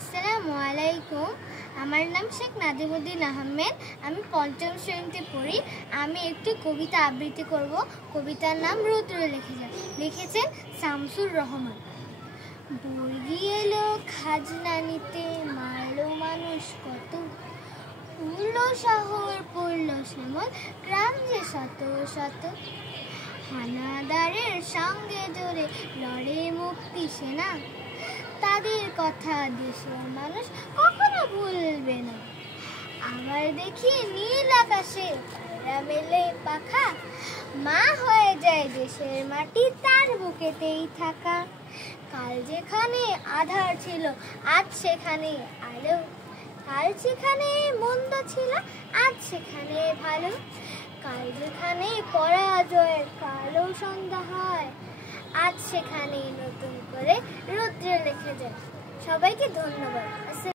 আসসালামু আলাইকুম। আমার নাম শেখ নাজিমুদ্দিন আহমেদ। আমি পঞ্চম শ্রেণীতে পড়ি। আমি একটি কবিতা আবৃত্তি করব। কবিতার নাম রৌদ্র লিখেছেন শামসুর রহমান। বর্গি এলো খাজনা নিতে, মারলো মানুষ কত, উড়লো শহর পড়লো শ্যামল, গ্রাম যে শত শত। হানাদারের সঙ্গে জোরে লড়ে মুক্তি সেনা, তাদের কথা দেশের মানুষ কখনো ভুলবে না। আবার দেখি নীল আকাশে পায়রা মেলে পাখা, মা হয়ে যায় দেশের মাটি তার বুকেতেই থাকা। কাল যেখানে আধার ছিল আজ সেখানে আলো, কাল যেখানে মন্দ ছিল আজ সেখানে ভালো, কাল যেখানে পরাজয়ের কালো সন্ধ্যা হয় আজ সেখানে নতুন করে রৌদ্র লিখে যায়। সবাইকে ধন্যবাদ।